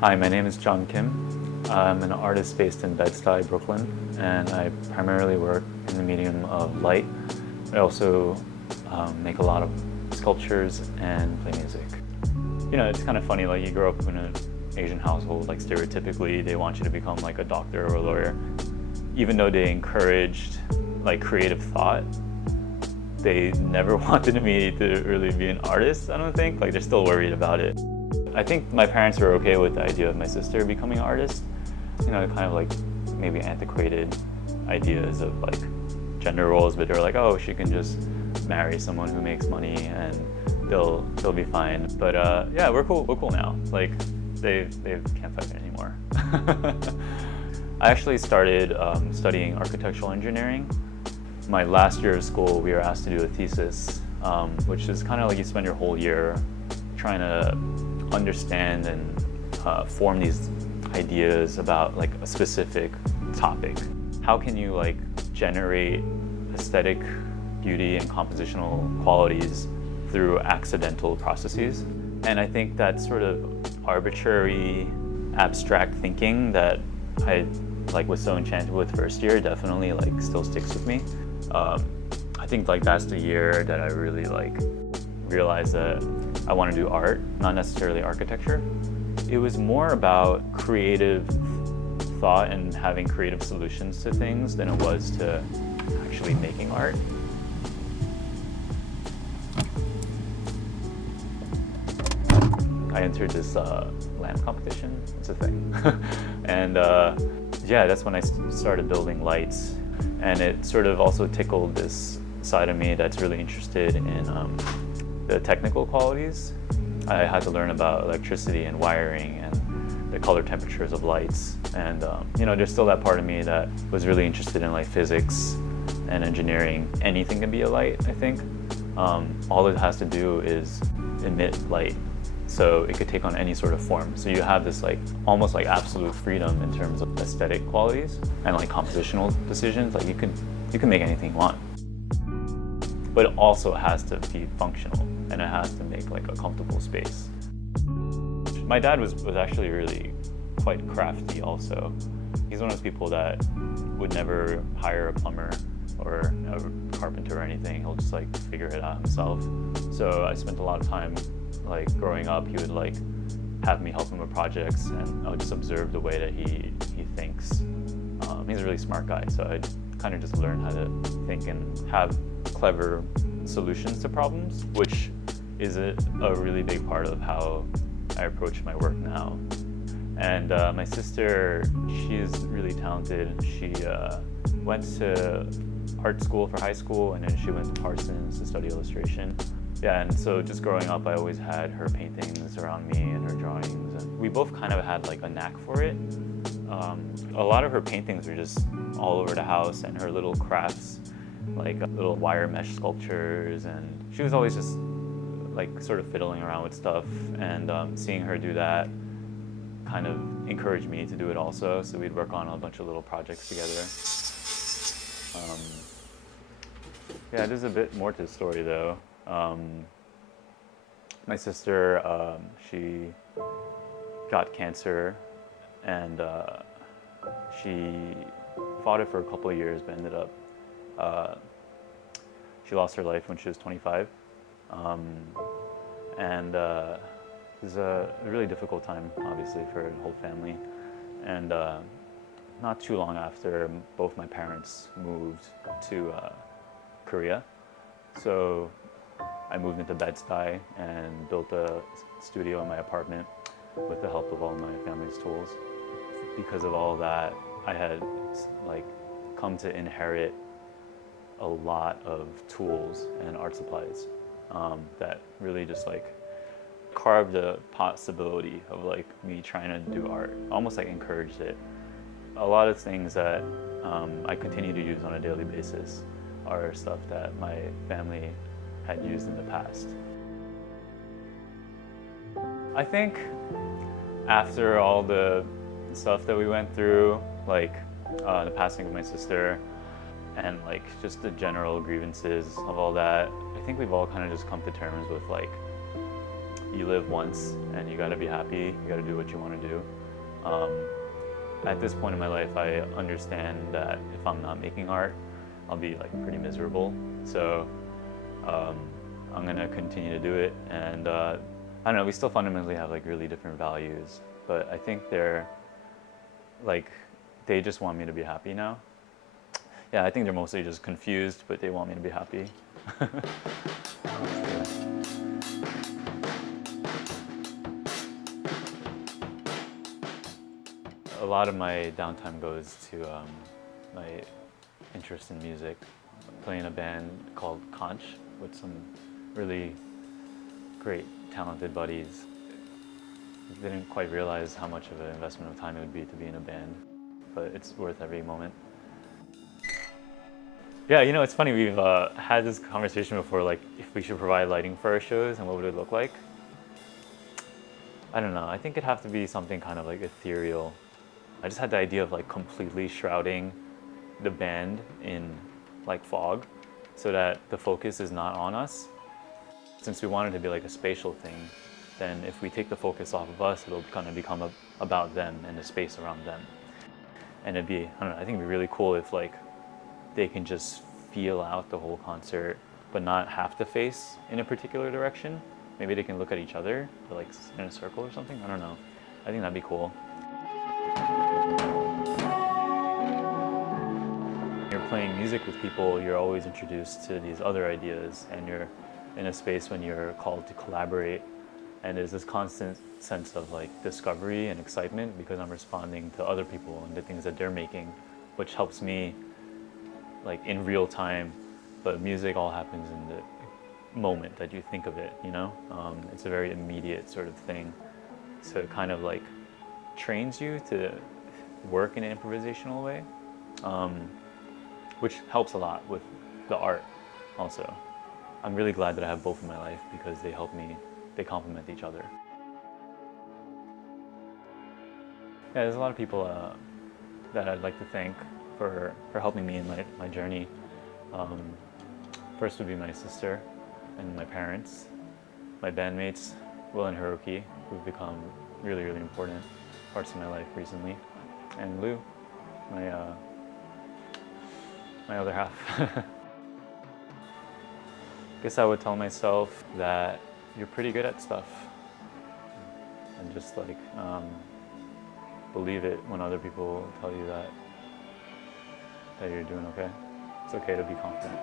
Hi, my name is John Kim. I'm an artist based in Bed-Stuy, Brooklyn, and I primarily work in the medium of light. I also make a lot of sculptures and play music. You know, it's kind of funny, like you grow up in an Asian household, like stereotypically they want you to become like a doctor or a lawyer. Even though they encouraged like creative thought, they never wanted me to really be an artist, I don't think. Like they're still worried about it. I think my parents were okay with the idea of my sister becoming an artist. You know, kind of like maybe antiquated ideas of like gender roles, but they're like, oh, she can just marry someone who makes money and they'll be fine. But yeah, we're cool now. Like they can't fight me anymore. I actually started studying architectural engineering. My last year of school, we were asked to do a thesis, which is kind of like you spend your whole year trying to understand and form these ideas about like a specific topic. How can you like generate aesthetic beauty and compositional qualities through accidental processes? And I think that sort of arbitrary, abstract thinking that I like was so enchanted with first year definitely like still sticks with me. I think like that's the year that I really like realized that I want to do art, not necessarily architecture. It was more about creative thought and having creative solutions to things than it was to actually making art. I entered this lamp competition, it's a thing. And yeah, that's when I started building lights. And it sort of also tickled this side of me that's really interested in the technical qualities. I had to learn about electricity and wiring and the color temperatures of lights. And you know, there's still that part of me that was really interested in like physics and engineering. Anything can be a light, I think. All it has to do is emit light. So it could take on any sort of form. So you have this like almost like absolute freedom in terms of aesthetic qualities and like compositional decisions. Like you can make anything you want. But it also has to be functional and it has to make like a comfortable space. My dad was actually really quite crafty also. He's one of those people that would never hire a plumber or a carpenter or anything. He'll just like figure it out himself. So I spent a lot of time like growing up, he would like have me help him with projects and I would just observe the way that he thinks. He's a really smart guy, so I kind of just learned how to think and have clever solutions to problems, which is a really big part of how I approach my work now. And my sister, she's really talented. She went to art school for high school and then she went to Parsons to study illustration. Yeah, and so just growing up, I always had her paintings around me and her drawings. And we both kind of had like a knack for it. A lot of her paintings were just all over the house and her little crafts, like little wire mesh sculptures. And she was always just like sort of fiddling around with stuff. And seeing her do that kind of encouraged me to do it also. So we'd work on a bunch of little projects together. Yeah, there's a bit more to the story though. My sister, she got cancer and she fought it for a couple of years, but ended up, she lost her life when she was 25. And it was a really difficult time, obviously, for the whole family. And not too long after, both my parents moved to Korea. So I moved into Bed-Stuy and built a studio in my apartment with the help of all my family's tools. Because of all that, I had like come to inherit a lot of tools and art supplies that really just like carved a possibility of like me trying to do art, almost like encouraged it. A lot of things that I continue to use on a daily basis are stuff that my family had used in the past. I think after all the stuff that we went through, like the passing of my sister and like just the general grievances of all that, I think we've all kind of just come to terms with like you live once and you gotta be happy, you gotta do what you wanna do. At this point in my life, I understand that if I'm not making art, I'll be like pretty miserable. So I'm gonna continue to do it. And I don't know, we still fundamentally have like really different values, but I think they just want me to be happy now. Yeah, I think they're mostly just confused, but they want me to be happy. A lot of my downtime goes to my interest in music. Playing a band called Conch with some really great, talented buddies. Didn't quite realize how much of an investment of time it would be to be in a band, but it's worth every moment. Yeah, you know, it's funny, we've had this conversation before, like if we should provide lighting for our shows and what would it look like. I don't know, I think it'd have to be something kind of like ethereal. I just had the idea of like completely shrouding the band in like fog so that the focus is not on us. Since we want it to be like a spatial thing, then if we take the focus off of us, it'll kind of become about them and the space around them. And it'd be, I don't know, I think it'd be really cool if like they can just feel out the whole concert, but not have to face in a particular direction. Maybe they can look at each other, or like in a circle or something. I don't know. I think that'd be cool. You're playing music with people, you're always introduced to these other ideas, and you're in a space when you're called to collaborate. And there's this constant sense of like discovery and excitement because I'm responding to other people and the things that they're making, which helps me like in real time. But music all happens in the moment that you think of it, you know? It's a very immediate sort of thing. So it kind of like trains you to work in an improvisational way, which helps a lot with the art also. I'm really glad that I have both in my life because they help me, they complement each other. Yeah, there's a lot of people that I'd like to thank for helping me in my journey. First would be my sister and my parents, my bandmates, Will and Hiroki, who've become really, really important parts of my life recently, and Lou, my other half. Guess I would tell myself that you're pretty good at stuff, and just like believe it when other people tell you that you're doing okay. It's okay to be confident.